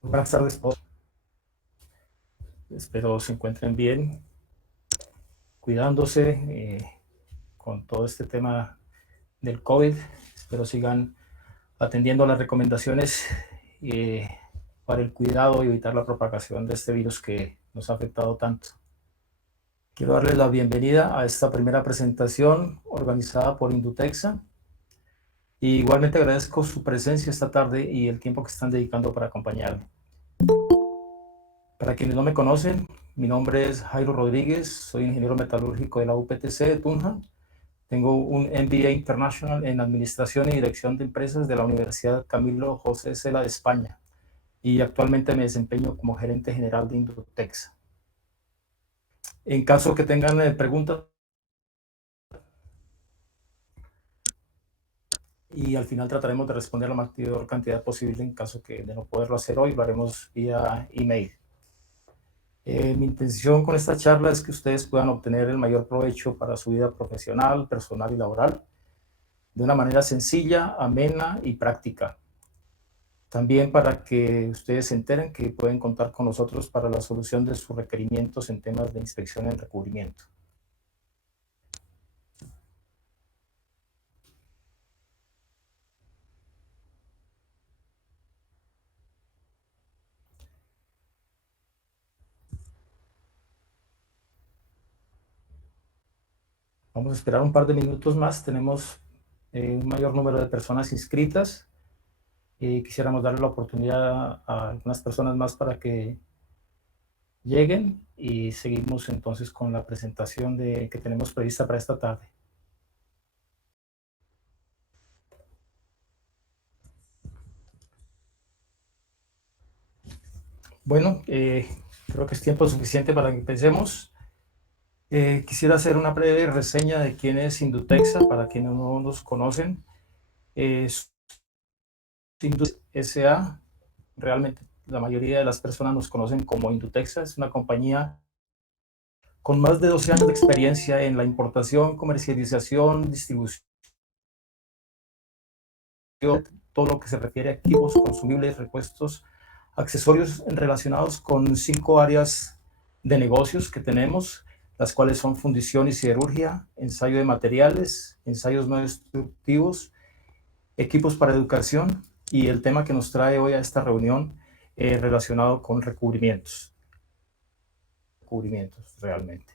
Buenas tardes, todos. Espero se encuentren bien, cuidándose con todo este tema del COVID. Espero sigan atendiendo las recomendaciones eh, para el cuidado y evitar la propagación de este virus que nos ha afectado tanto. Quiero darles la bienvenida a esta primera presentación organizada por Indutexa. Y igualmente agradezco su presencia esta tarde y el tiempo que están dedicando para acompañarme. Para quienes no me conocen, mi nombre es Jairo Rodríguez, soy ingeniero metalúrgico de la UPTC de Tunja. Tengo un MBA International en Administración y Dirección de Empresas de la Universidad Camilo José Cela de España y actualmente me desempeño como gerente general de Indutexa. En caso que tengan preguntas y al final trataremos de responder la mayor cantidad posible, en caso que de no poderlo hacer hoy, lo haremos vía email. Mi intención con esta charla es que ustedes puedan obtener el mayor provecho para su vida profesional, personal y laboral de una manera sencilla, amena y práctica. También para que ustedes se enteren que pueden contar con nosotros para la solución de sus requerimientos en temas de inspección en recubrimiento. Vamos a esperar un par de minutos más. Tenemos un mayor número de personas inscritas. Quisiéramos darle la oportunidad a algunas personas más para que lleguen y seguimos entonces con la presentación que tenemos prevista para esta tarde. Bueno, creo que es tiempo suficiente para que empecemos. Quisiera hacer una breve reseña de quién es Indutexa, para quienes no nos conocen. Indutexa S.A. Realmente la mayoría de las personas nos conocen como Indutexa. Es una compañía con más de 12 años de experiencia en la importación, comercialización, distribución, todo lo que se refiere a equipos, consumibles, repuestos, accesorios relacionados con 5 áreas de negocios que tenemos, las cuales son fundición y siderurgia, ensayo de materiales, ensayos no destructivos, equipos para educación y el tema que nos trae hoy a esta reunión relacionado con recubrimientos. Recubrimientos, realmente.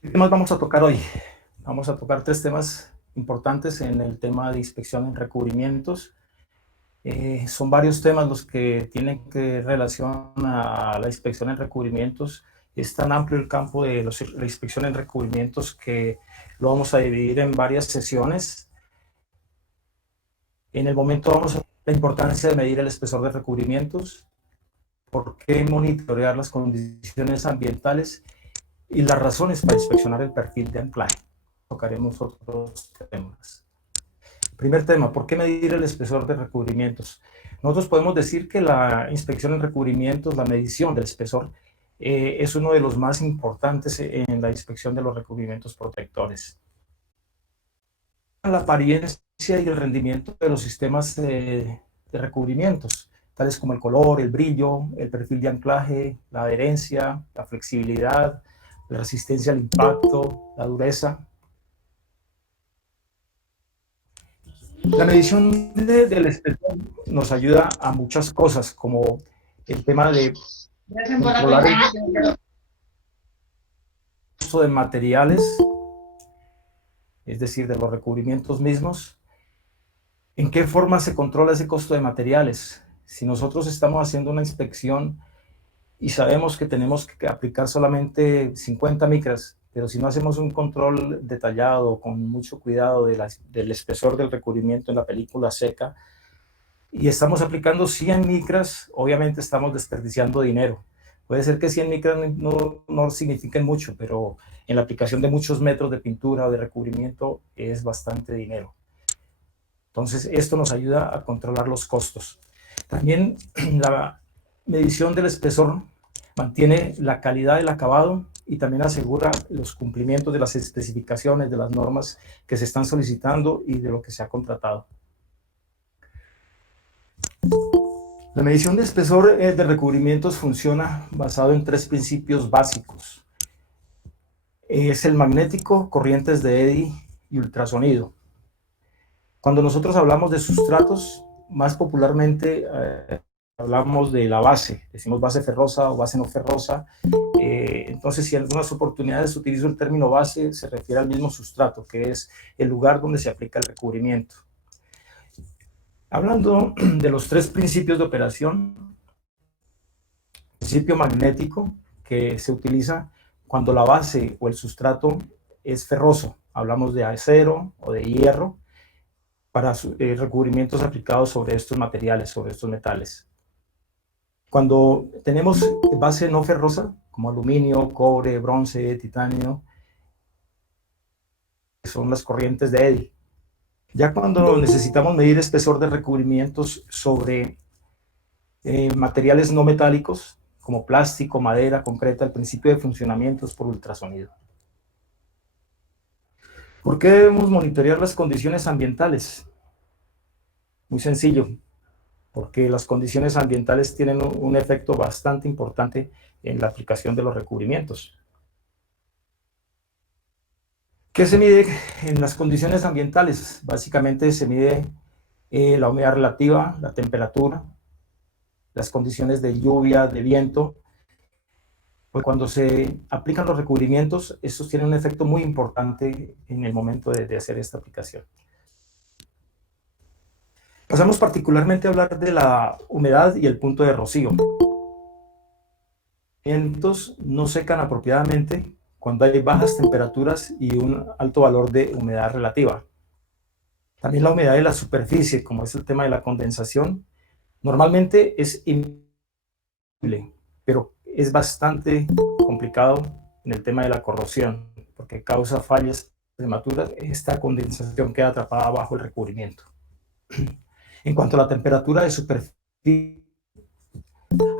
¿Qué temas vamos a tocar hoy? Vamos a tocar 3 temas importantes en el tema de inspección en recubrimientos. Son varios temas los que tienen que relación a la inspección en recubrimientos. Es tan amplio el campo de la inspección en recubrimientos que lo vamos a dividir en varias sesiones. En el momento vamos a ver la importancia de medir el espesor de recubrimientos, por qué monitorear las condiciones ambientales y las razones para inspeccionar el perfil de anclaje. Tocaremos otros temas. Primer tema, ¿por qué medir el espesor de recubrimientos? Nosotros podemos decir que la inspección en recubrimientos, la medición del espesor, es uno de los más importantes en la inspección de los recubrimientos protectores. La apariencia y el rendimiento de los sistemas de recubrimientos, tales como el color, el brillo, el perfil de anclaje, la adherencia, la flexibilidad, la resistencia al impacto, la dureza. La medición del espesor nos ayuda a muchas cosas, como el tema de controlar el uso de materiales, es decir, de los recubrimientos mismos. ¿En qué forma se controla ese costo de materiales? Si nosotros estamos haciendo una inspección y sabemos que tenemos que aplicar solamente 50 micras, pero si no hacemos un control detallado, con mucho cuidado del espesor del recubrimiento en la película seca, y estamos aplicando 100 micras, obviamente estamos desperdiciando dinero. Puede ser que 100 micras no signifiquen mucho, pero en la aplicación de muchos metros de pintura o de recubrimiento es bastante dinero. Entonces, esto nos ayuda a controlar los costos. También la medición del espesor mantiene la calidad del acabado y también asegura los cumplimientos de las especificaciones, de las normas que se están solicitando y de lo que se ha contratado. La medición de espesor de recubrimientos funciona basado en 3 principios básicos. Es el magnético, corrientes de Eddy y ultrasonido. Cuando nosotros hablamos de sustratos, más popularmente hablamos de la base, decimos base ferrosa o base no ferrosa. Entonces, si en algunas oportunidades utilizo el término base, se refiere al mismo sustrato, que es el lugar donde se aplica el recubrimiento. Hablando de los 3 principios de operación, principio magnético, que se utiliza cuando la base o el sustrato es ferroso, hablamos de acero o de hierro, para recubrimientos aplicados sobre estos materiales, sobre estos metales. Cuando tenemos base no ferrosa, como aluminio, cobre, bronce, titanio, son las corrientes de Eddy. Ya cuando necesitamos medir espesor de recubrimientos sobre materiales no metálicos, como plástico, madera, concreta, el principio de funcionamiento es por ultrasonido. ¿Por qué debemos monitorear las condiciones ambientales? Muy sencillo, porque las condiciones ambientales tienen un efecto bastante importante en la aplicación de los recubrimientos. ¿Qué se mide en las condiciones ambientales? Básicamente se mide la humedad relativa, la temperatura, las condiciones de lluvia, de viento. Pues cuando se aplican los recubrimientos, estos tienen un efecto muy importante en el momento de hacer esta aplicación. Pasamos particularmente a hablar de la humedad y el punto de rocío. Los vientos no secan apropiadamente cuando hay bajas temperaturas y un alto valor de humedad relativa. También la humedad de la superficie, como es el tema de la condensación, normalmente es imposible, pero es bastante complicado en el tema de la corrosión, porque causa fallas prematuras. Esta condensación queda atrapada bajo el recubrimiento. En cuanto a la temperatura de superficie,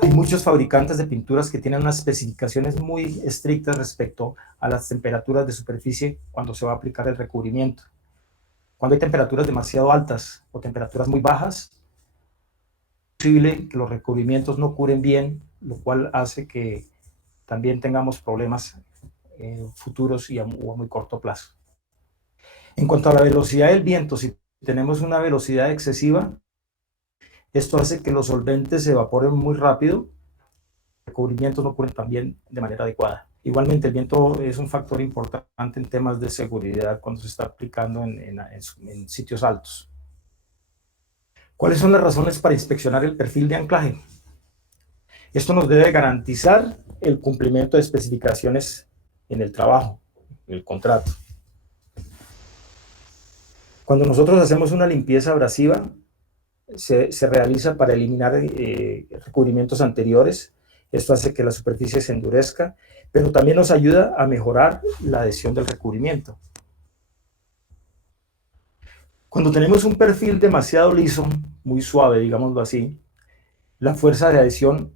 hay muchos fabricantes de pinturas que tienen unas especificaciones muy estrictas respecto a las temperaturas de superficie cuando se va a aplicar el recubrimiento. Cuando hay temperaturas demasiado altas o temperaturas muy bajas, es posible que los recubrimientos no curen bien, lo cual hace que también tengamos problemas futuros y a muy corto plazo. En cuanto a la velocidad del viento, si tenemos una velocidad excesiva, esto hace que los solventes se evaporen muy rápido, los recubrimientos no curen también de manera adecuada. Igualmente, el viento es un factor importante en temas de seguridad cuando se está aplicando en sitios altos. ¿Cuáles son las razones para inspeccionar el perfil de anclaje? Esto nos debe garantizar el cumplimiento de especificaciones en el trabajo, en el contrato. Cuando nosotros hacemos una limpieza abrasiva, se realiza para eliminar recubrimientos anteriores. Esto hace que la superficie se endurezca, pero también nos ayuda a mejorar la adhesión del recubrimiento. Cuando tenemos un perfil demasiado liso, muy suave, digámoslo así, la fuerza de adhesión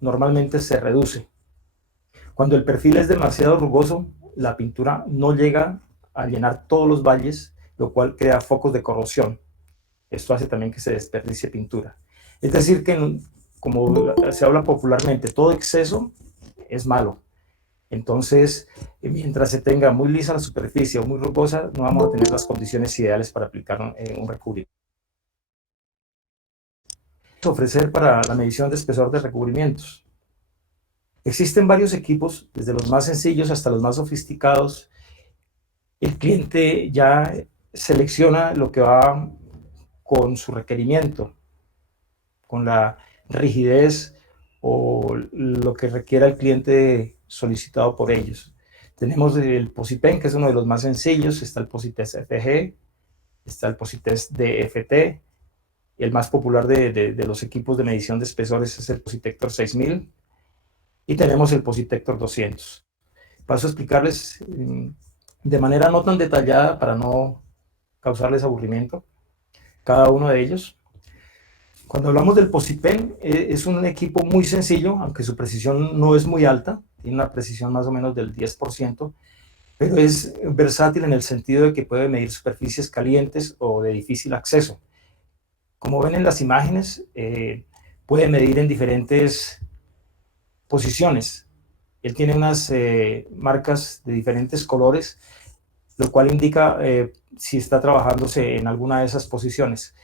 normalmente se reduce. Cuando el perfil es demasiado rugoso, la pintura no llega a llenar todos los valles, lo cual crea focos de corrosión. Esto hace también que se desperdicie pintura. Es decir, que como se habla popularmente, todo exceso es malo. Entonces, mientras se tenga muy lisa la superficie o muy rugosa, no vamos a tener las condiciones ideales para aplicar un recubrimiento. Ofrecer para la medición de espesor de recubrimientos. Existen varios equipos, desde los más sencillos hasta los más sofisticados. El cliente ya selecciona lo que va con su requerimiento, con la rigidez o lo que requiera el cliente solicitado por ellos. Tenemos el POSIPEN, que es uno de los más sencillos, está el POSITEST FG, está el POSITEST DFT, y el más popular de los equipos de medición de espesores es el POSITECTOR 6000, y tenemos el POSITECTOR 200. Paso a explicarles de manera no tan detallada para no causarles aburrimiento. cada uno de ellos. Cuando hablamos del POSIPEN, es un equipo muy sencillo, aunque su precisión no es muy alta, tiene una precisión más o menos del 10%, pero es versátil en el sentido de que puede medir superficies calientes o de difícil acceso. Como ven en las imágenes, puede medir en diferentes posiciones. Él tiene unas marcas de diferentes colores, lo cual indica si está trabajándose en alguna de esas posiciones.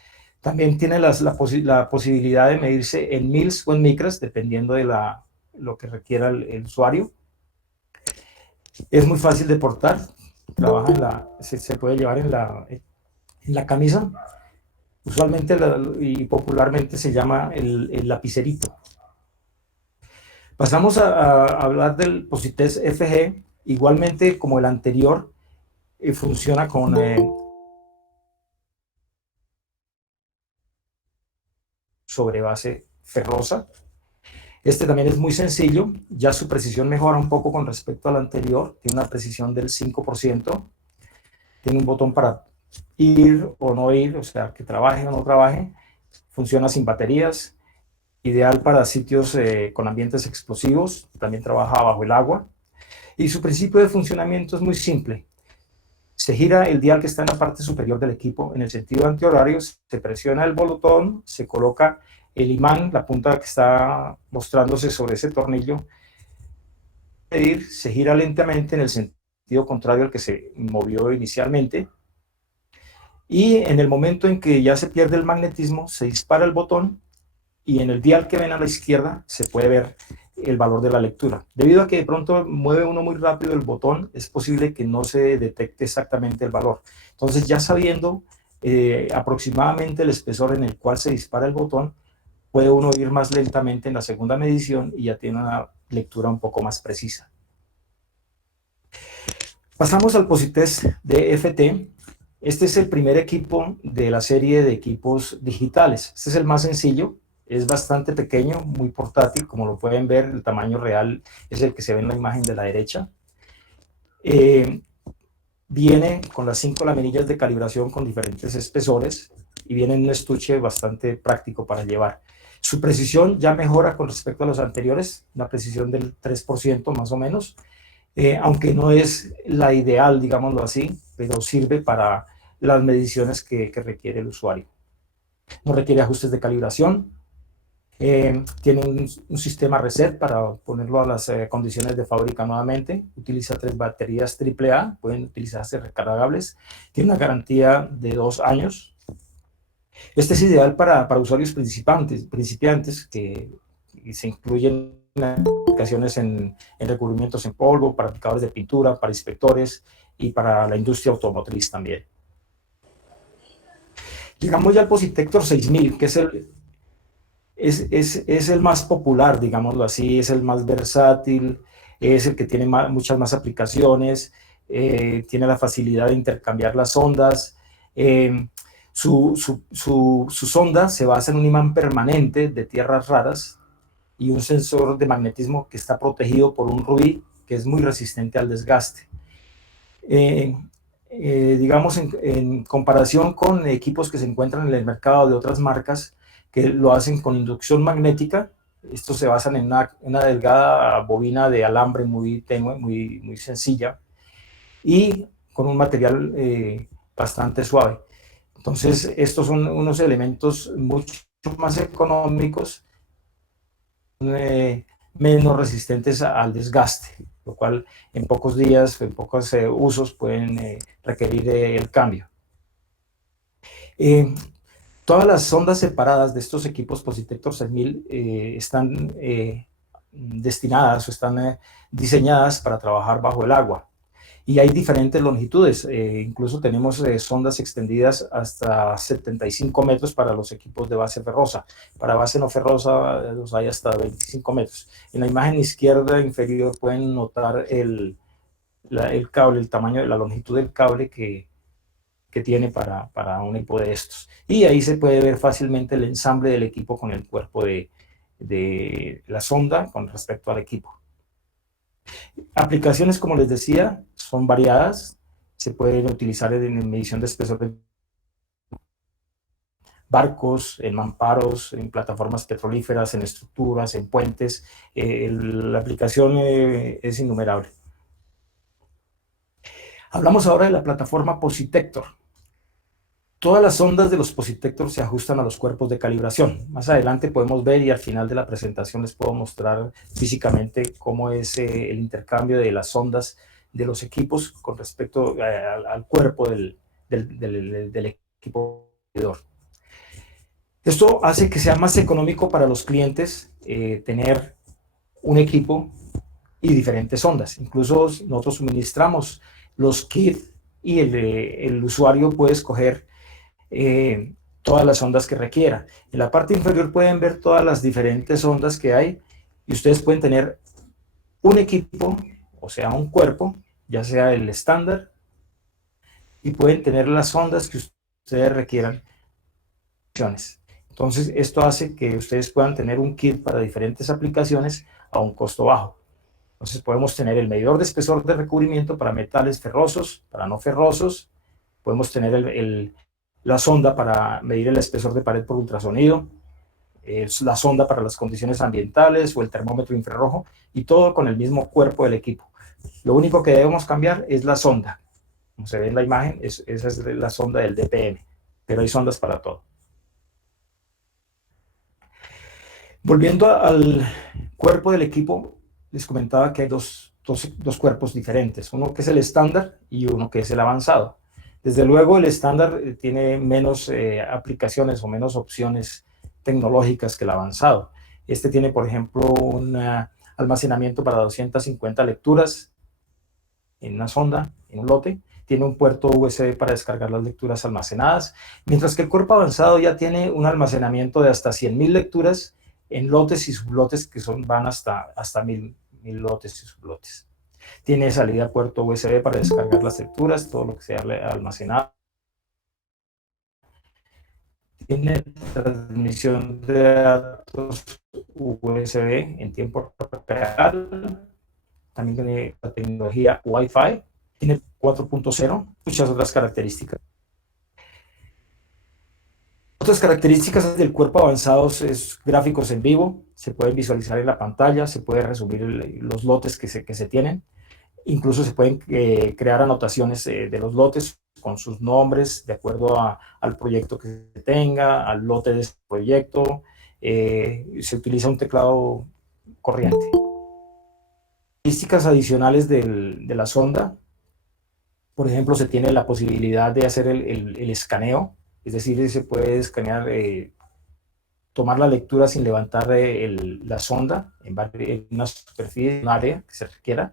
También tiene la posibilidad de medirse en mils o en micras, dependiendo de lo que requiera el usuario. Es muy fácil de portar, se puede llevar en la camisa. Usualmente y popularmente se llama el lapicerito. Pasamos a hablar del Positest FG. Igualmente como el anterior, funciona con sobre base ferrosa. Este también es muy sencillo, ya su precisión mejora un poco con respecto al anterior, tiene una precisión del 5%, tiene un botón para ir o no ir, o sea, que trabaje o no trabaje, funciona sin baterías, ideal para sitios con ambientes explosivos, también trabaja bajo el agua, y su principio de funcionamiento es muy simple. Se gira el dial que está en la parte superior del equipo en el sentido antihorario, se presiona el botón, se coloca el imán, la punta que está mostrándose sobre ese tornillo, se gira lentamente en el sentido contrario al que se movió inicialmente, y en el momento en que ya se pierde el magnetismo, se dispara el botón y en el dial que ven a la izquierda se puede ver el valor de la lectura. Debido a que de pronto mueve uno muy rápido el botón, es posible que no se detecte exactamente el valor. Entonces, ya sabiendo aproximadamente el espesor en el cual se dispara el botón, puede uno ir más lentamente en la segunda medición y ya tiene una lectura un poco más precisa. Pasamos al Positest DFT. Este es el primer equipo de la serie de equipos digitales. Este es el más sencillo, es bastante pequeño, muy portátil, como lo pueden ver, el tamaño real es el que se ve en la imagen de la derecha. Viene con las 5 laminillas de calibración con diferentes espesores y viene en un estuche bastante práctico para llevar. Su precisión ya mejora con respecto a los anteriores, una precisión del 3% más o menos, aunque no es la ideal, digámoslo así, pero sirve para las mediciones que requiere el usuario. No requiere ajustes de calibración, tiene un sistema reset para ponerlo a las condiciones de fábrica nuevamente, utiliza 3 baterías AAA, pueden utilizarse recargables, tiene una garantía de 2 años. Este es ideal para usuarios principiantes que se incluyen aplicaciones en recubrimientos en polvo, para aplicadores de pintura, para inspectores y para la industria automotriz también. Llegamos ya al Positector 6000, que es el más popular, digámoslo así, es el más versátil, es el que tiene muchas más aplicaciones, tiene la facilidad de intercambiar las ondas. Su sonda se basa en un imán permanente de tierras raras y un sensor de magnetismo que está protegido por un rubí que es muy resistente al desgaste. Digamos, en comparación con equipos que se encuentran en el mercado de otras marcas que lo hacen con inducción magnética, estos se basan en una delgada bobina de alambre muy tenue, muy sencilla, y con un material bastante suave. Entonces, estos son unos elementos mucho más económicos, menos resistentes al desgaste, lo cual en pocos días, en pocos usos pueden requerir el cambio. Todas las sondas separadas de estos equipos Positector 6000 están destinadas o están diseñadas para trabajar bajo el agua. Y hay diferentes longitudes, incluso tenemos sondas extendidas hasta 75 metros para los equipos de base ferrosa. Para base no ferrosa los hay hasta 25 metros. En la imagen izquierda inferior pueden notar el cable, el tamaño de la longitud del cable que tiene para un equipo de estos. Y ahí se puede ver fácilmente el ensamble del equipo con el cuerpo de la sonda con respecto al equipo. Aplicaciones, como les decía, son variadas. Se pueden utilizar en medición de espesor de barcos, en mamparos, en plataformas petrolíferas, en estructuras, en puentes. La aplicación es innumerable. Hablamos ahora de la plataforma Positector. Todas las ondas de los Positector se ajustan a los cuerpos de calibración. Más adelante podemos ver y al final de la presentación les puedo mostrar físicamente cómo es el intercambio de las ondas de los equipos con respecto al cuerpo del equipo. Esto hace que sea más económico para los clientes tener un equipo y diferentes ondas. Incluso nosotros suministramos los kits y el usuario puede escoger todas las ondas que requiera. En la parte inferior pueden ver todas las diferentes ondas que hay y ustedes pueden tener un equipo, o sea, un cuerpo, ya sea el estándar, y pueden tener las ondas que ustedes requieran. Entonces, esto hace que ustedes puedan tener un kit para diferentes aplicaciones a un costo bajo. Entonces, podemos tener el medidor de espesor de recubrimiento para metales ferrosos, para no ferrosos. Podemos tener la sonda para medir el espesor de pared por ultrasonido, la sonda para las condiciones ambientales o el termómetro infrarrojo, y todo con el mismo cuerpo del equipo. Lo único que debemos cambiar es la sonda. Como se ve en la imagen, esa es la sonda del DPM, pero hay sondas para todo. Volviendo al cuerpo del equipo, les comentaba que hay dos cuerpos diferentes, uno que es el estándar y uno que es el avanzado. Desde luego el estándar tiene menos aplicaciones o menos opciones tecnológicas que el avanzado. Este tiene, por ejemplo, un almacenamiento para 250 lecturas en una sonda, en un lote. Tiene un puerto USB para descargar las lecturas almacenadas, mientras que el cuerpo avanzado ya tiene un almacenamiento de hasta 100.000 lecturas en lotes y sublotes que van hasta 1.000 lotes y sublotes. Tiene salida a puerto USB para descargar las lecturas, todo lo que sea almacenado. Tiene transmisión de datos USB en tiempo real. También tiene la tecnología Wi-Fi. Tiene 4.0, muchas otras características. Otras características del cuerpo avanzado es gráficos en vivo, se pueden visualizar en la pantalla, se puede resumir los lotes que se tienen. Incluso se pueden crear anotaciones de los lotes con sus nombres de acuerdo al proyecto que se tenga, al lote de ese proyecto. Se utiliza un teclado corriente. Características adicionales de la sonda. Por ejemplo, se tiene la posibilidad de hacer el escaneo, es decir, se puede escanear, tomar la lectura sin levantar la sonda en una superficie, en un área que se requiera.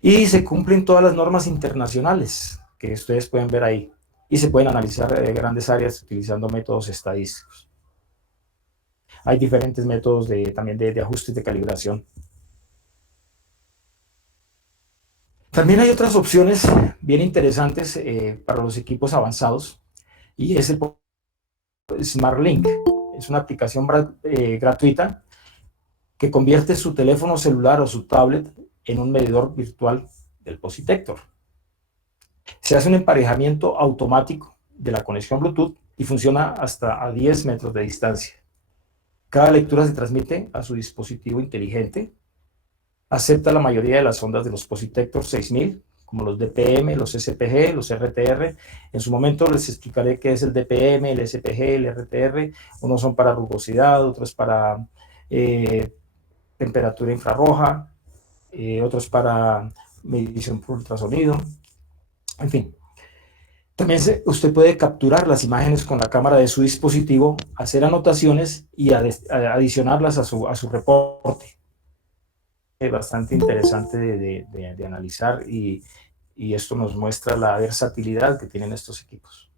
Y se cumplen todas las normas internacionales que ustedes pueden ver ahí. Y se pueden analizar grandes áreas utilizando métodos estadísticos. Hay diferentes métodos también de ajustes de calibración. También hay otras opciones bien interesantes para los equipos avanzados, y es el SmartLink. Es una aplicación gratuita que convierte su teléfono celular o su tablet en un medidor virtual del Positector. Se hace un emparejamiento automático de la conexión Bluetooth y funciona hasta a 10 metros de distancia. Cada lectura se transmite a su dispositivo inteligente. Acepta la mayoría de las ondas de los Positector 6000, como los DPM, los SPG, los RTR. En su momento les explicaré qué es el DPM, el SPG, el RTR. Unos son para rugosidad, otros para temperatura infrarroja, otros para medición por ultrasonido. En fin, también usted puede capturar las imágenes con la cámara de su dispositivo, hacer anotaciones y adicionarlas a su reporte. Es bastante interesante de analizar, y esto nos muestra la versatilidad que tienen estos equipos.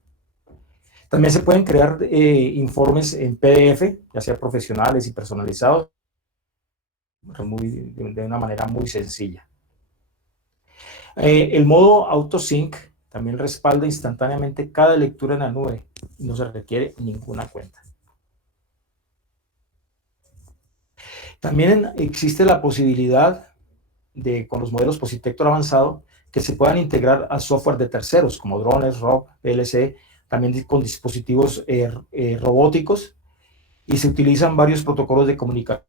También se pueden crear informes en PDF, ya sea profesionales y personalizados, de una manera muy sencilla. El modo AutoSync también respalda instantáneamente cada lectura en la nube y no se requiere ninguna cuenta. También existe la posibilidad con los modelos Positector avanzado, que se puedan integrar a software de terceros como drones, ROC, PLC, también con dispositivos robóticos, y se utilizan varios protocolos de comunicación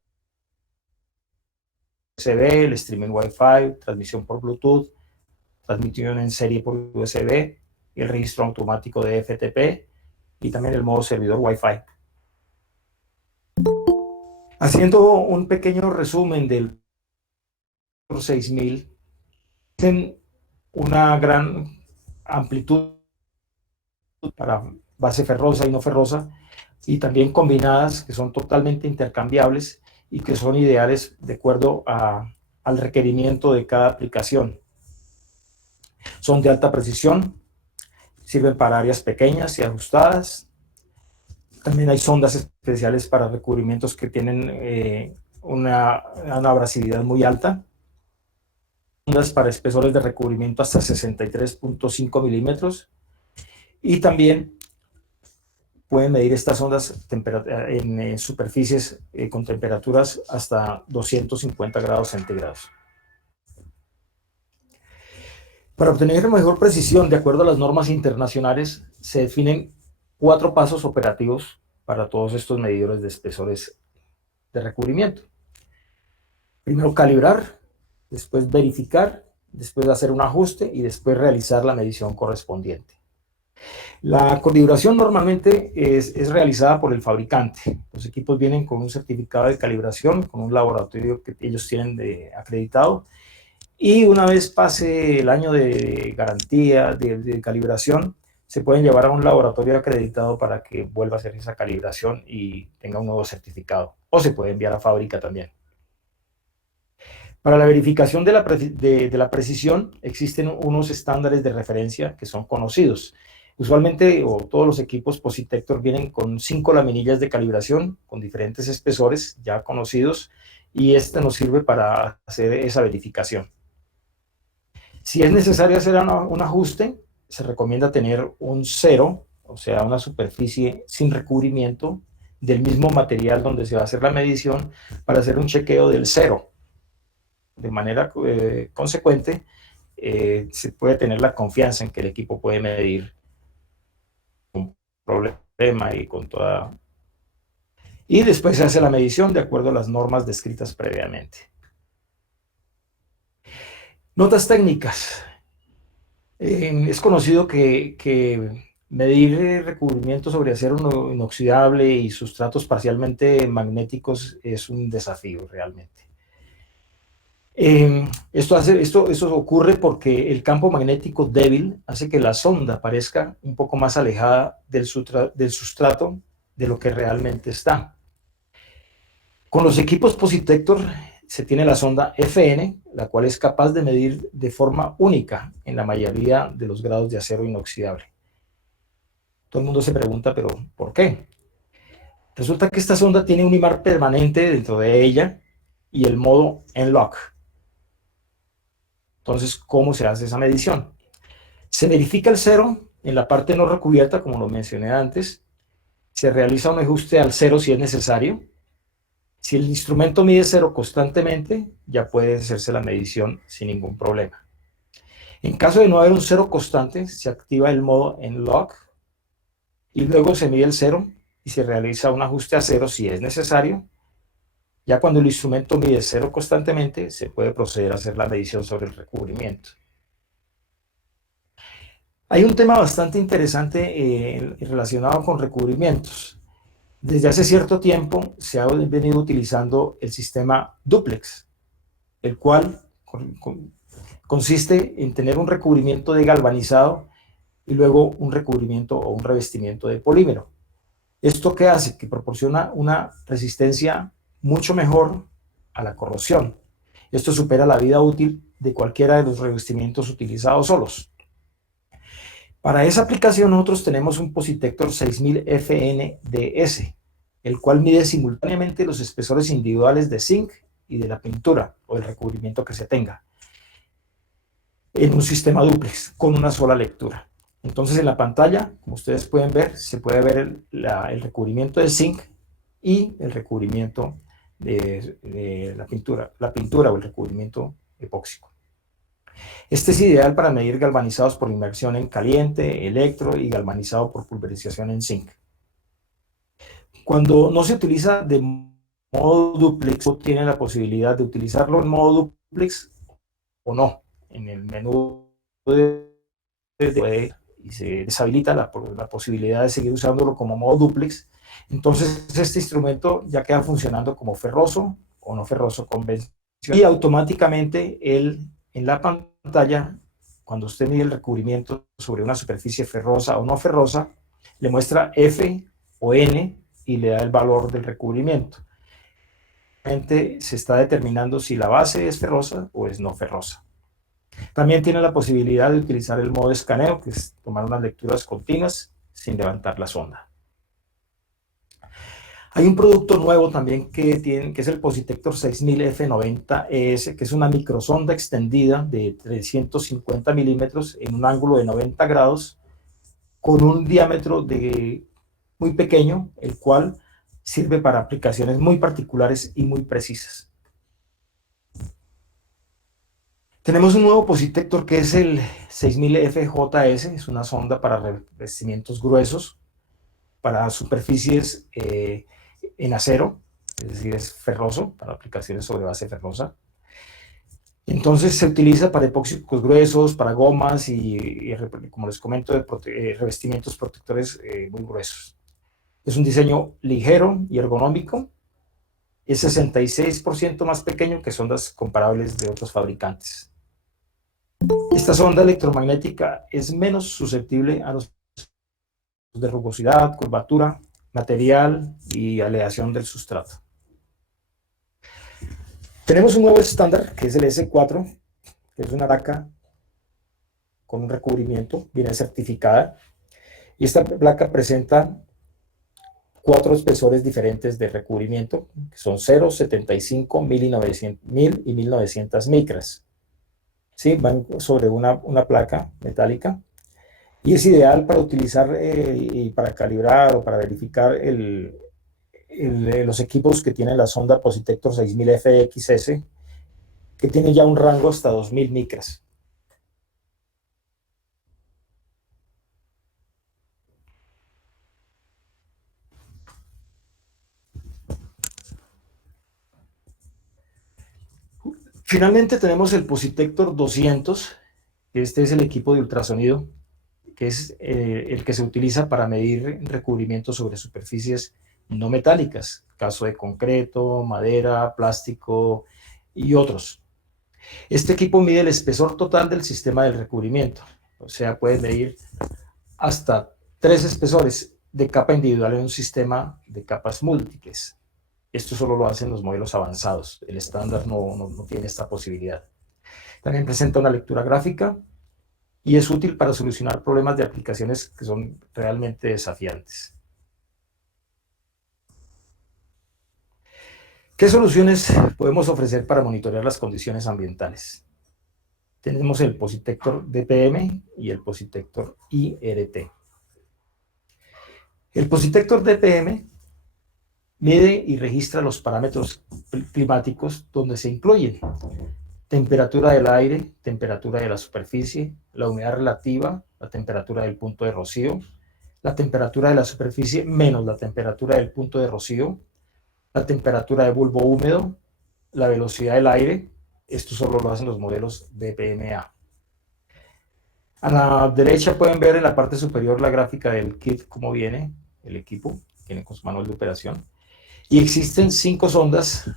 USB, el streaming Wi-Fi, transmisión por Bluetooth, transmisión en serie por USB, el registro automático de FTP y también el modo servidor Wi-Fi. Haciendo un pequeño resumen del 6000, tienen una gran amplitud para base ferrosa y no ferrosa, y también combinadas que son totalmente intercambiables y que son ideales de acuerdo al requerimiento de cada aplicación. Son de alta precisión, sirven para áreas pequeñas y ajustadas. También hay sondas especiales para recubrimientos que tienen una abrasividad muy alta. Sondas para espesores de recubrimiento hasta 63.5 milímetros. Y también pueden medir estas ondas en superficies con temperaturas hasta 250 grados centígrados. Para obtener mejor precisión, de acuerdo a las normas internacionales, se definen 4 pasos operativos para todos estos medidores de espesores de recubrimiento. Primero calibrar, después verificar, después hacer un ajuste y después realizar la medición correspondiente. La calibración normalmente es realizada por el fabricante. Los equipos vienen con un certificado de calibración, con un laboratorio que ellos tienen acreditado, y una vez pase el año de garantía de calibración, se pueden llevar a un laboratorio acreditado para que vuelva a hacer esa calibración y tenga un nuevo certificado, o se puede enviar a fábrica también. Para la verificación de la precisión existen unos estándares de referencia que son conocidos. Usualmente, todos los equipos Positector vienen con 5 laminillas de calibración con diferentes espesores ya conocidos, y este nos sirve para hacer esa verificación. Si es necesario hacer un ajuste, se recomienda tener un 0, o sea, una superficie sin recubrimiento del mismo material donde se va a hacer la medición, para hacer un chequeo del 0. De manera consecuente, se puede tener la confianza en que el equipo puede medir un problema y con toda... Y después se hace la medición de acuerdo a las normas descritas previamente. Notas técnicas. Es conocido que medir recubrimiento sobre acero inoxidable y sustratos parcialmente magnéticos es un desafío realmente. Esto ocurre porque el campo magnético débil hace que la sonda parezca un poco más alejada del sustrato de lo que realmente está. Con los equipos Positector se tiene la sonda FN, la cual es capaz de medir de forma única en la mayoría de los grados de acero inoxidable. Todo el mundo se pregunta, ¿pero por qué? Resulta que esta sonda tiene un imán permanente dentro de ella y el modo N-Lock. Entonces, ¿cómo se hace esa medición? Se verifica el 0 en la parte no recubierta, como lo mencioné antes. Se realiza un ajuste al 0 si es necesario. Si el instrumento mide 0 constantemente, ya puede hacerse la medición sin ningún problema. En caso de no haber un 0 constante, se activa el modo N-Lock y luego se mide el 0 y se realiza un ajuste a 0 si es necesario. Ya cuando el instrumento mide 0 constantemente, se puede proceder a hacer la medición sobre el recubrimiento. Hay un tema bastante interesante relacionado con recubrimientos. Desde hace cierto tiempo se ha venido utilizando el sistema duplex, el cual consiste en tener un recubrimiento de galvanizado y luego un recubrimiento o un revestimiento de polímero. ¿Esto qué hace? Que proporciona una resistencia mucho mejor a la corrosión. Esto supera la vida útil de cualquiera de los revestimientos utilizados solos. Para esa aplicación nosotros tenemos un Positector 6000 FNDS, el cual mide simultáneamente los espesores individuales de zinc y de la pintura o el recubrimiento que se tenga en un sistema dúplex con una sola lectura. Entonces en la pantalla, como ustedes pueden ver, se puede ver el recubrimiento de zinc y el recubrimiento de la pintura o el recubrimiento epóxico. Este es ideal para medir galvanizados por inmersión en caliente, electro y galvanizado por pulverización en zinc. Cuando no se utiliza de modo duplex, tiene la posibilidad de utilizarlo en modo duplex o no. En el menú y se deshabilita la posibilidad de seguir usándolo como modo duplex. Entonces este instrumento ya queda funcionando como ferroso o no ferroso convencional. Y automáticamente en la pantalla, cuando usted mide el recubrimiento sobre una superficie ferrosa o no ferrosa, le muestra F o N y le da el valor del recubrimiento. Se está determinando si la base es ferrosa o es no ferrosa. También tiene la posibilidad de utilizar el modo escaneo, que es tomar unas lecturas continuas sin levantar la sonda. Hay un producto nuevo también que es el Positector 6000 F90ES, que es una microsonda extendida de 350 milímetros en un ángulo de 90 grados con un diámetro muy pequeño, el cual sirve para aplicaciones muy particulares y muy precisas. Tenemos un nuevo Positector que es el 6000 FJS, es una sonda para revestimientos gruesos, para superficies en acero, es decir, es ferroso, para aplicaciones sobre base ferrosa. Entonces se utiliza para epóxicos gruesos, para gomas y como les comento, revestimientos protectores muy gruesos. Es un diseño ligero y ergonómico. Es 66% más pequeño que sondas comparables de otros fabricantes. Esta sonda electromagnética es menos susceptible a los de rugosidad, curvatura, material y aleación del sustrato. Tenemos un nuevo estándar que es el S4, que es una placa con un recubrimiento, viene certificada, y esta placa presenta 4 espesores diferentes de recubrimiento, que son 0, 75, 1000 y 1900 micras. ¿Sí? Van sobre una placa metálica y es ideal para utilizar y para calibrar o para verificar los equipos que tienen la sonda Positector 6000 FXS, que tiene ya un rango hasta 2000 micras. Finalmente tenemos el Positector 200, que este es el equipo de ultrasonido, que es el que se utiliza para medir recubrimiento sobre superficies no metálicas, caso de concreto, madera, plástico y otros. Este equipo mide el espesor total del sistema del recubrimiento, o sea, puede medir hasta 3 espesores de capa individual en un sistema de capas múltiples. Esto solo lo hacen los modelos avanzados, el estándar no tiene esta posibilidad. También presenta una lectura gráfica y es útil para solucionar problemas de aplicaciones que son realmente desafiantes. ¿Qué soluciones podemos ofrecer para monitorear las condiciones ambientales? Tenemos el Positector DPM y el Positector IRT. El Positector DPM mide y registra los parámetros climáticos donde se incluyen temperatura del aire, temperatura de la superficie, la humedad relativa, la temperatura del punto de rocío, la temperatura de la superficie menos la temperatura del punto de rocío, la temperatura de bulbo húmedo, la velocidad del aire. Esto solo lo hacen los modelos DPMA. A la derecha pueden ver en la parte superior la gráfica del kit, cómo viene el equipo, viene con su manual de operación. Y existen 5 sondas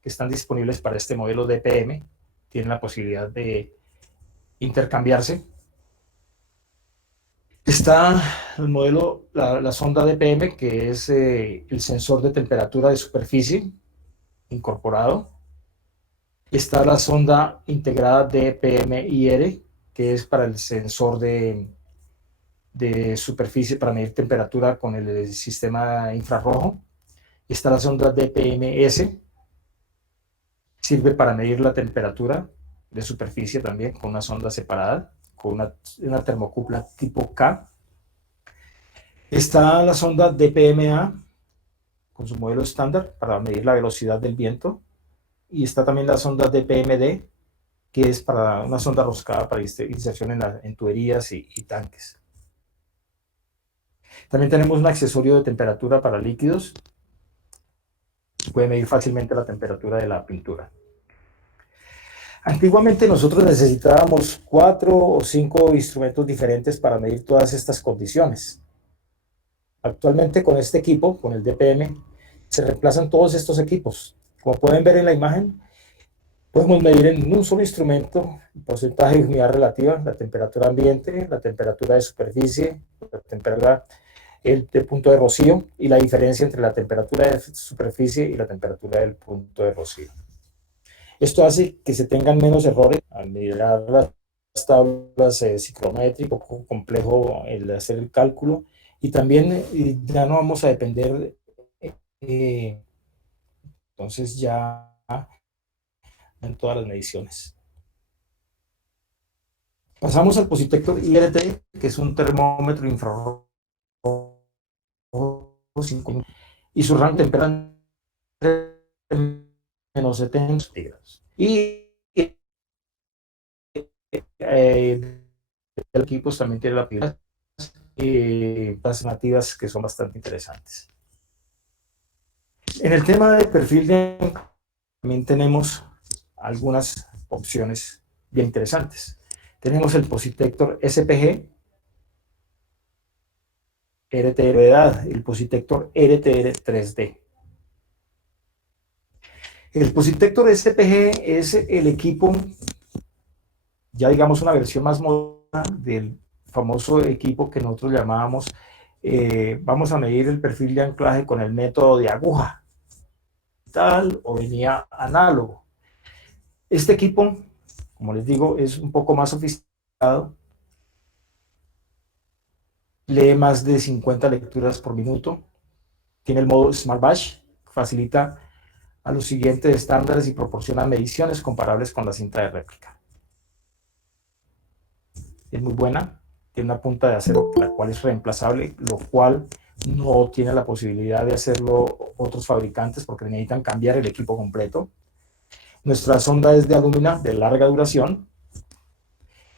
que están disponibles para este modelo DPM. Tienen la posibilidad de intercambiarse. Está el modelo, la sonda DPM, que es el sensor de temperatura de superficie incorporado. Está la sonda integrada DPM-IR, que es para el sensor de superficie para medir temperatura con el sistema infrarrojo. Está la sonda DPM-S, sirve para medir la temperatura de superficie también con una sonda separada, con una termocupla tipo K. Está la sonda DPMA con su modelo estándar para medir la velocidad del viento. Y está también la sonda DPMD que es para una sonda roscada para inserción en tuberías y tanques. También tenemos un accesorio de temperatura para líquidos. Puede medir fácilmente la temperatura de la pintura. Antiguamente nosotros necesitábamos 4 o 5 instrumentos diferentes para medir todas estas condiciones. Actualmente con este equipo, con el DPM, se reemplazan todos estos equipos. Como pueden ver en la imagen, podemos medir en un solo instrumento el porcentaje de humedad relativa, la temperatura ambiente, la temperatura de superficie, la temperatura de punto de rocío y la diferencia entre la temperatura de superficie y la temperatura del punto de rocío. Esto hace que se tengan menos errores al mirar las tablas ciclométricas, un poco complejo el hacer el cálculo, y también ya no vamos a depender, entonces ya en todas las mediciones. Pasamos al Positector IRT, que es un termómetro infrarrojo y su rango de temperatura menos 70 grados. Y el equipo también tiene la pila las nativas que son bastante interesantes. En el tema de perfil también tenemos algunas opciones bien interesantes. Tenemos el Positector SPG, RTR de edad, el Positector RTR 3D. El Positector SPG es el equipo, ya digamos una versión más moderna del famoso equipo que nosotros llamábamos, vamos a medir el perfil de anclaje con el método de aguja, tal, o venía análogo. Este equipo, como les digo, es un poco más sofisticado, lee más de 50 lecturas por minuto, tiene el modo Smart Batch, facilita a los siguientes estándares y proporciona mediciones comparables con la cinta de réplica. Es muy buena, tiene una punta de acero la cual es reemplazable, lo cual no tiene la posibilidad de hacerlo otros fabricantes porque necesitan cambiar el equipo completo. Nuestra sonda es de alumina de larga duración.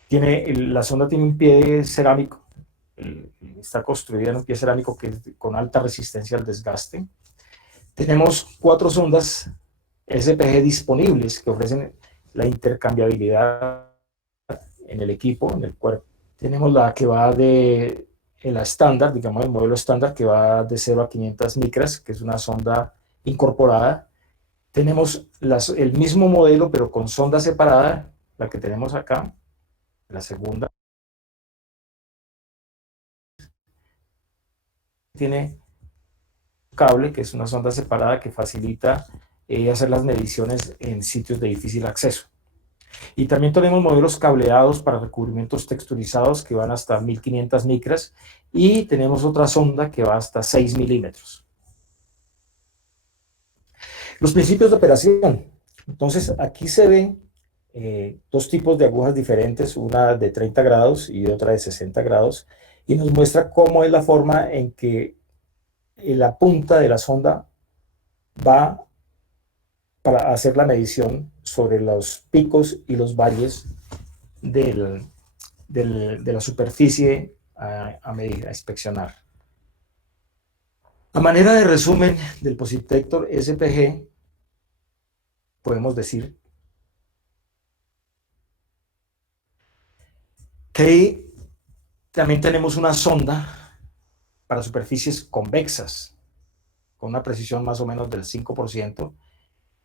La sonda tiene un pie cerámico, está construida en un pie cerámico que es con alta resistencia al desgaste. Tenemos 4 sondas SPG disponibles que ofrecen la intercambiabilidad en el equipo, en el cuerpo. Tenemos la que va de la estándar, digamos el modelo estándar, que va de 0 a 500 micras, que es una sonda incorporada. Tenemos el mismo modelo, pero con sonda separada, la que tenemos acá, la segunda. Tiene un cable, que es una sonda separada que facilita hacer las mediciones en sitios de difícil acceso. Y también tenemos modelos cableados para recubrimientos texturizados que van hasta 1500 micras y tenemos otra sonda que va hasta 6 milímetros. Los principios de operación. Entonces, aquí se ven 2 tipos de agujas diferentes, una de 30 grados y otra de 60 grados, y nos muestra cómo es la forma en que la punta de la sonda va para hacer la medición sobre los picos y los valles de la superficie a medir, a inspeccionar. A manera de resumen del Positector SPG, podemos decir que también tenemos una sonda para superficies convexas, con una precisión más o menos del 5%,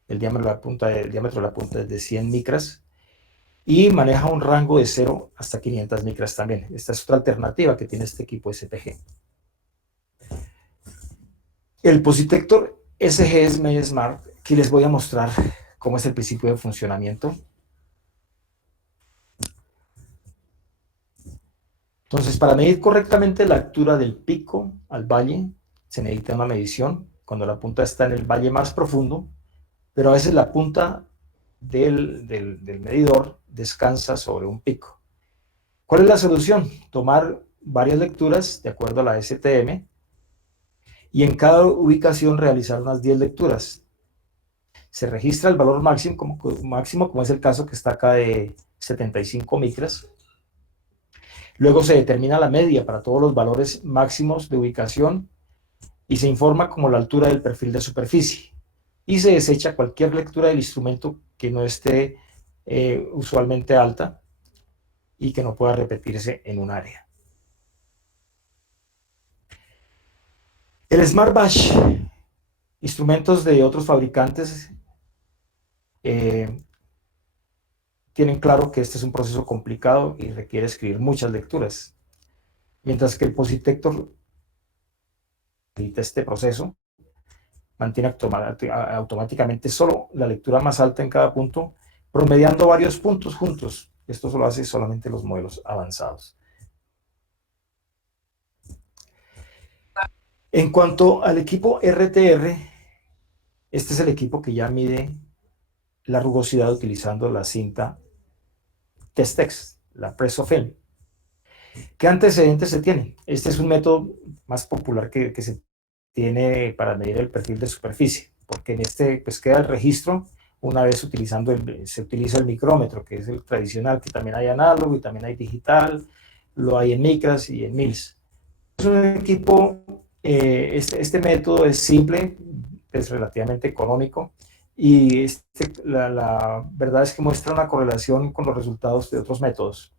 el diámetro de la punta es de 100 micras, y maneja un rango de 0 hasta 500 micras también. Esta es otra alternativa que tiene este equipo SPG. El Positector SGS Media Smart, aquí les voy a mostrar cómo es el principio de funcionamiento. Entonces, para medir correctamente la altura del pico al valle, se necesita una medición cuando la punta está en el valle más profundo, pero a veces la punta del medidor descansa sobre un pico. ¿Cuál es la solución? Tomar varias lecturas de acuerdo a la STM y en cada ubicación realizar unas 10 lecturas. Se registra el valor máximo, como es el caso que está acá de 75 micras. Luego se determina la media para todos los valores máximos de ubicación y se informa como la altura del perfil de superficie. Y se desecha cualquier lectura del instrumento que no esté usualmente alta y que no pueda repetirse en un área. El Smart Batch, instrumentos de otros fabricantes tienen claro que este es un proceso complicado y requiere escribir muchas lecturas, mientras que el Positector evita este proceso, mantiene automáticamente solo la lectura más alta en cada punto, promediando varios puntos juntos. Esto solo hace solamente los modelos avanzados. En cuanto al equipo RTR, este es el equipo que ya mide la rugosidad utilizando la cinta Testex, la Presso Film. ¿Qué antecedentes se tiene? Este es un método más popular que se tiene para medir el perfil de superficie, porque en este pues queda el registro una vez se utiliza el micrómetro, que es el tradicional, que también hay análogo y también hay digital, lo hay en micras y en mils. Es un equipo, este método es simple, es relativamente económico y la verdad es que muestra una correlación con los resultados de otros métodos.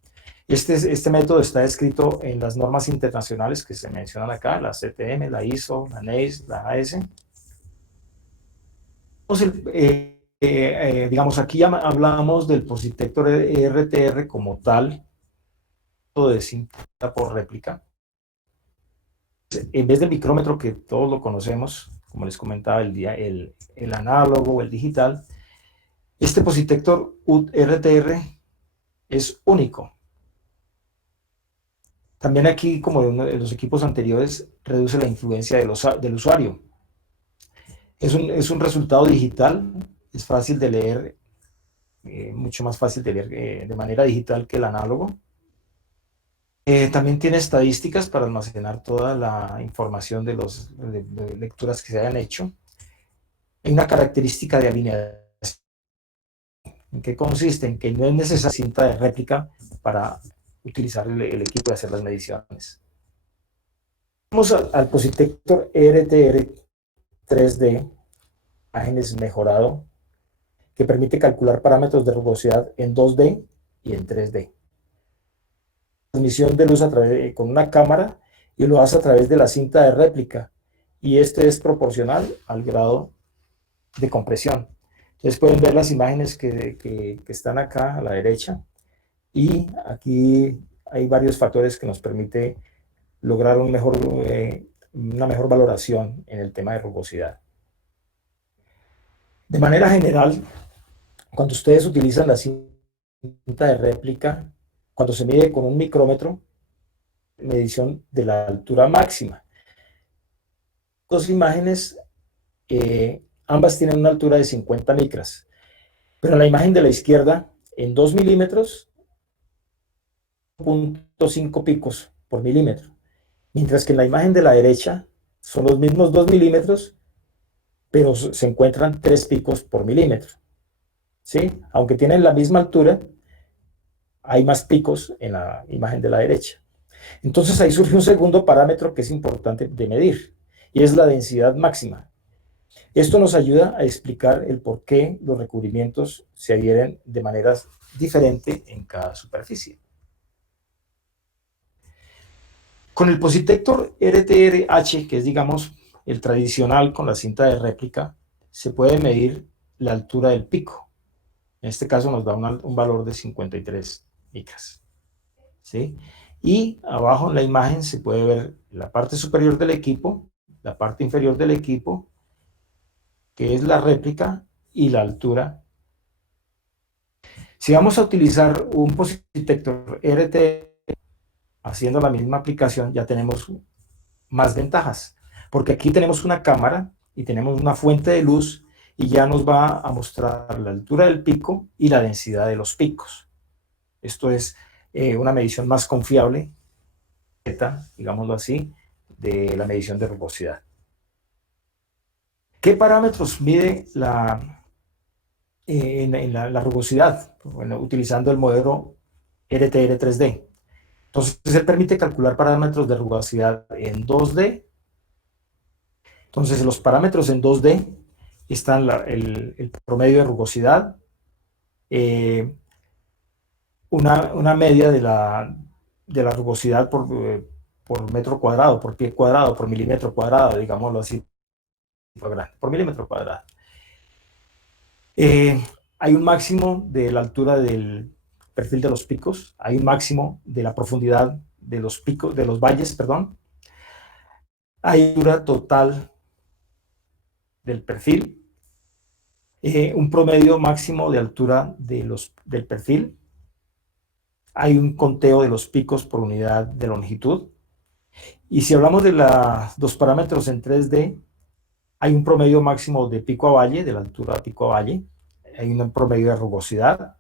Este método está descrito en las normas internacionales que se mencionan acá, la CTM, la ISO, la NACE, la AS. Digamos, aquí ya hablábamos del Positector RTR como tal, de cinta por réplica. En vez del micrómetro que todos lo conocemos, como les comentaba, el análogo o el digital, este Positector RTR es único. También aquí, como en los equipos anteriores, reduce la influencia del usuario. Es un resultado digital, es fácil de leer, mucho más fácil de leer de manera digital que el análogo. También tiene estadísticas para almacenar toda la información de lecturas que se hayan hecho. Hay una característica de alineación. ¿En qué consiste? En que no es necesaria cinta de réplica para utilizar el equipo y hacer las mediciones. Vamos al Positector RTR 3D, imágenes mejorado, que permite calcular parámetros de rugosidad en 2D y en 3D. Transmisión de luz con una cámara y lo hace a través de la cinta de réplica y este es proporcional al grado de compresión. Entonces pueden ver las imágenes que están acá a la derecha y aquí hay varios factores que nos permite lograr una mejor valoración en el tema de rugosidad. De manera general, cuando ustedes utilizan la cinta de réplica, cuando se mide con un micrómetro, medición de la altura máxima. Dos imágenes, ambas tienen una altura de 50 micras, pero en la imagen de la izquierda, en 2 milímetros, 0.5 picos por milímetro, mientras que en la imagen de la derecha son los mismos 2 milímetros, pero se encuentran 3 picos por milímetro. ¿Sí? Aunque tienen la misma altura, hay más picos en la imagen de la derecha. Entonces ahí surge un segundo parámetro que es importante de medir, y es la densidad máxima. Esto nos ayuda a explicar el por qué los recubrimientos se adhieren de manera diferente en cada superficie. Con el Positector RTR-H, que es, digamos, el tradicional con la cinta de réplica, se puede medir la altura del pico. En este caso nos da un valor de 53 micras. ¿Sí? Y abajo en la imagen se puede ver la parte superior del equipo, la parte inferior del equipo, que es la réplica, y la altura. Si vamos a utilizar un Positector RT haciendo la misma aplicación, ya tenemos más ventajas, porque aquí tenemos una cámara y tenemos una fuente de luz y ya nos va a mostrar la altura del pico y la densidad de los picos. Esto es una medición más confiable, digámoslo así, de la medición de rugosidad. ¿Qué parámetros mide la la rugosidad, bueno, utilizando el modelo RTR 3D. Entonces, él permite calcular parámetros de rugosidad en 2D. Entonces, los parámetros en 2D están el promedio de rugosidad, una media de la rugosidad por metro cuadrado, por pie cuadrado, por milímetro cuadrado, digámoslo así, por milímetro cuadrado. Hay un máximo de la altura del perfil de los picos, hay un máximo de la profundidad de los picos, de los valles, perdón. Hay altura total del perfil, un promedio máximo de altura del perfil. Hay un conteo de los picos por unidad de longitud. Y si hablamos de los parámetros en 3D, hay un promedio máximo de pico a valle, de la altura pico a valle. Hay un promedio de rugosidad.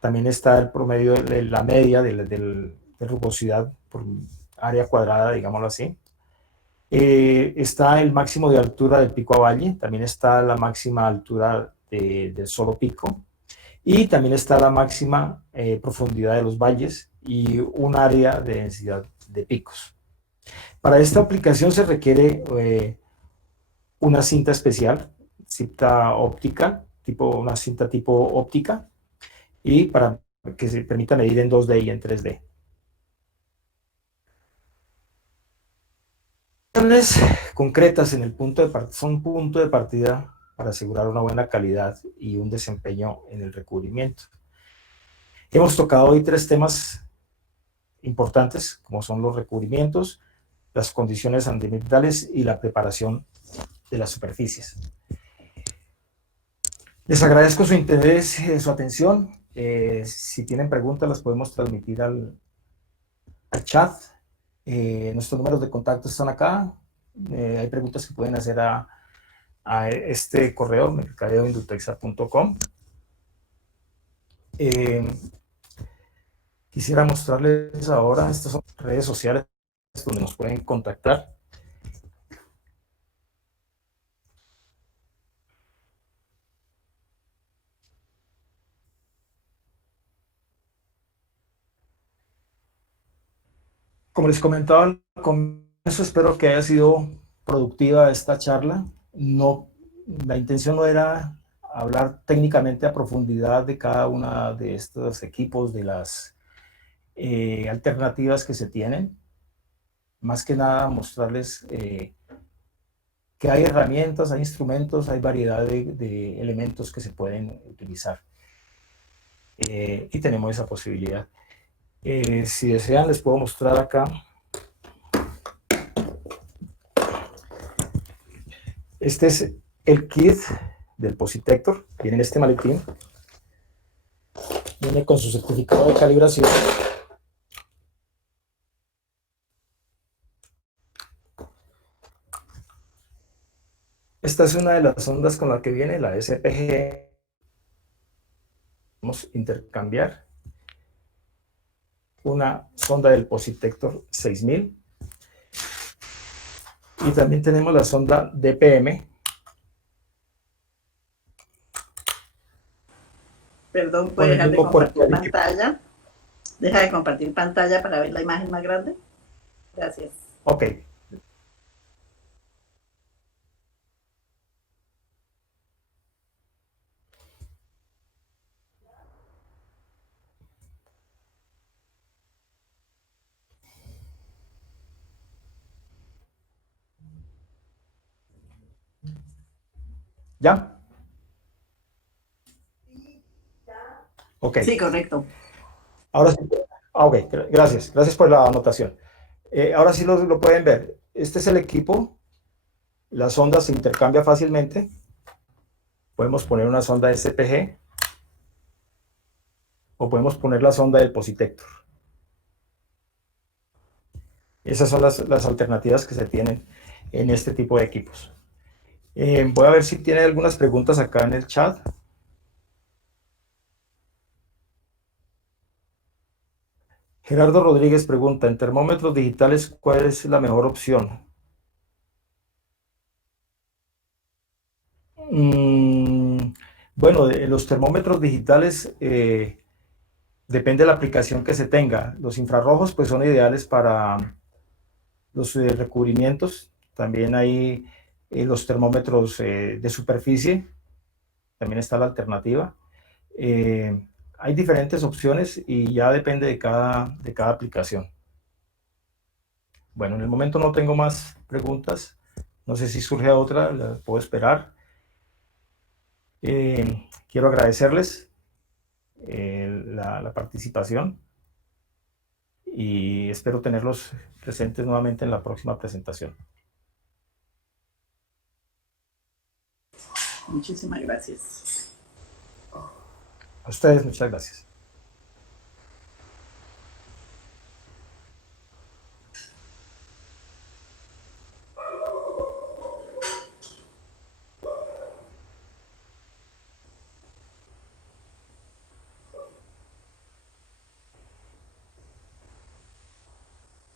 También está el promedio de la media de rugosidad por área cuadrada, digámoslo así. Está el máximo de altura del pico a valle. También está la máxima altura del solo pico. Y también está la máxima profundidad de los valles y un área de densidad de picos. Para esta aplicación se requiere una cinta especial, cinta óptica, una cinta tipo óptica, y para que se permita medir en 2D y en 3D. Concretas en el punto de partida, son punto de partida para asegurar una buena calidad y un desempeño en el recubrimiento. Hemos tocado hoy 3 temas importantes, como son los recubrimientos, las condiciones ambientales y la preparación de las superficies. Les agradezco su interés, su atención. Si tienen preguntas, las podemos transmitir al chat. Nuestros números de contacto están acá. Hay preguntas que pueden hacer a este correo, mercadeoindutexa.com. Quisiera mostrarles ahora, estas son redes sociales donde nos pueden contactar. Como les comentaba al comienzo, espero que haya sido productiva esta charla. La intención no era hablar técnicamente a profundidad de cada una de estos equipos, de las alternativas que se tienen. Más que nada mostrarles que hay herramientas, hay instrumentos, hay variedad de elementos que se pueden utilizar. Y tenemos esa posibilidad. Si desean, les puedo mostrar acá. Este es el kit del Positector. Viene en este maletín. Viene con su certificado de calibración. Esta es una de las sondas con la que viene, la SPG. Vamos a intercambiar una sonda del Positector 6000. Y también tenemos la sonda DPM. Perdón, ¿puedes dejar de compartir pantalla? Deja de compartir pantalla para ver la imagen más grande. Gracias. Ok. ¿Ya? Ok. Sí, correcto. Ahora sí. Ok, gracias. Gracias por la anotación. Ahora sí lo pueden ver. Este es el equipo. La sonda se intercambia fácilmente. Podemos poner una sonda SPG o podemos poner la sonda del Positector. Esas son las alternativas que se tienen en este tipo de equipos. Voy a ver si tiene algunas preguntas acá en el chat. Gerardo Rodríguez pregunta, en termómetros digitales, ¿cuál es la mejor opción? Bueno, los termómetros digitales depende de la aplicación que se tenga. Los infrarrojos pues son ideales para los recubrimientos. También hay los termómetros de superficie, también está la alternativa. Hay diferentes opciones y ya depende de cada aplicación. Bueno, en el momento no tengo más preguntas. No sé si surge otra, la puedo esperar. Quiero agradecerles la participación y espero tenerlos presentes nuevamente en la próxima presentación. Muchísimas gracias. A ustedes, muchas gracias.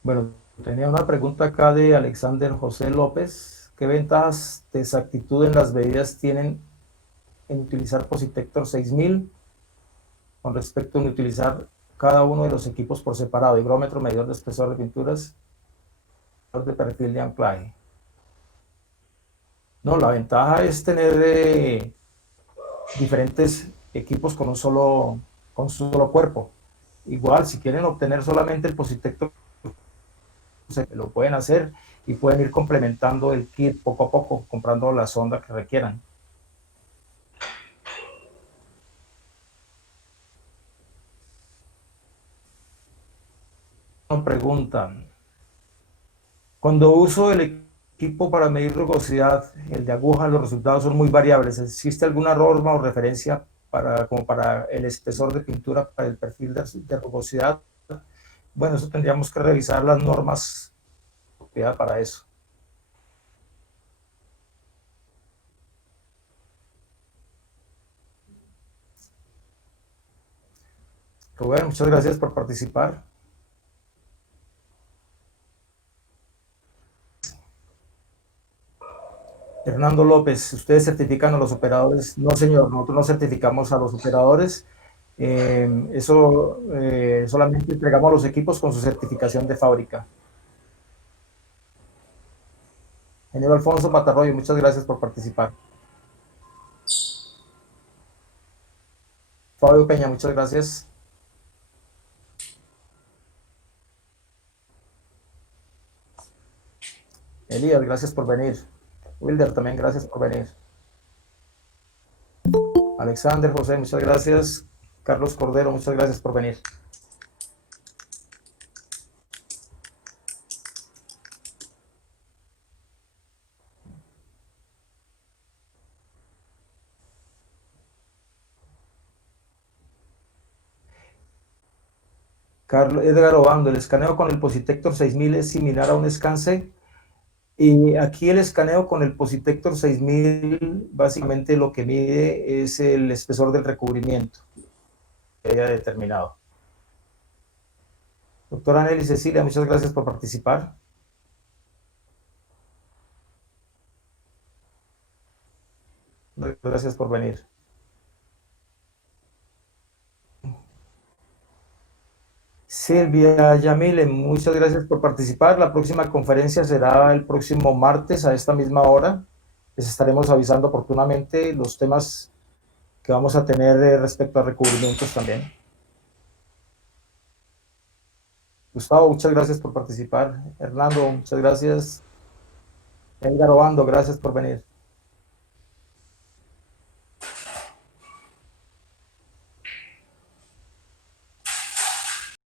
Bueno, tenía una pregunta acá de Alexander José López. ¿Qué ventajas de exactitud en las medidas tienen en utilizar Positector 6000 con respecto a utilizar cada uno de los equipos por separado? Higrómetro, medidor de espesor de pinturas, de perfil de anclaje. No, la ventaja es tener diferentes equipos con un solo cuerpo. Igual, si quieren obtener solamente el Positector, lo pueden hacer y pueden ir complementando el kit poco a poco, comprando la sonda que requieran. Una pregunta. Cuando uso el equipo para medir rugosidad, el de aguja, los resultados son muy variables. ¿Existe alguna norma o referencia como para el espesor de pintura, para el perfil de rugosidad? Bueno, eso tendríamos que revisar las normas para eso. Rubén, muchas gracias por participar. Hernando López, ¿ustedes certifican a los operadores? No, señor, nosotros no certificamos a los operadores. Solamente entregamos los equipos con su certificación de fábrica. Señor Alfonso Matarroyo, muchas gracias por participar. Fabio Peña, muchas gracias. Elías, gracias por venir. Wilder, también gracias por venir. Alexander José, muchas gracias. Carlos Cordero, muchas gracias por venir. Edgar Obando, el escaneo con el Positector 6000 es similar a un Scansec. Y aquí el escaneo con el Positector 6000 básicamente lo que mide es el espesor del recubrimiento que haya determinado. Doctora Nelly Cecilia, muchas gracias por participar. Gracias por venir. Silvia Yamile, muchas gracias por participar. La próxima conferencia será el próximo martes a esta misma hora. Les estaremos avisando oportunamente los temas que vamos a tener respecto a recubrimientos también. Gustavo, muchas gracias por participar. Hernando, muchas gracias. Edgar Obando, gracias por venir.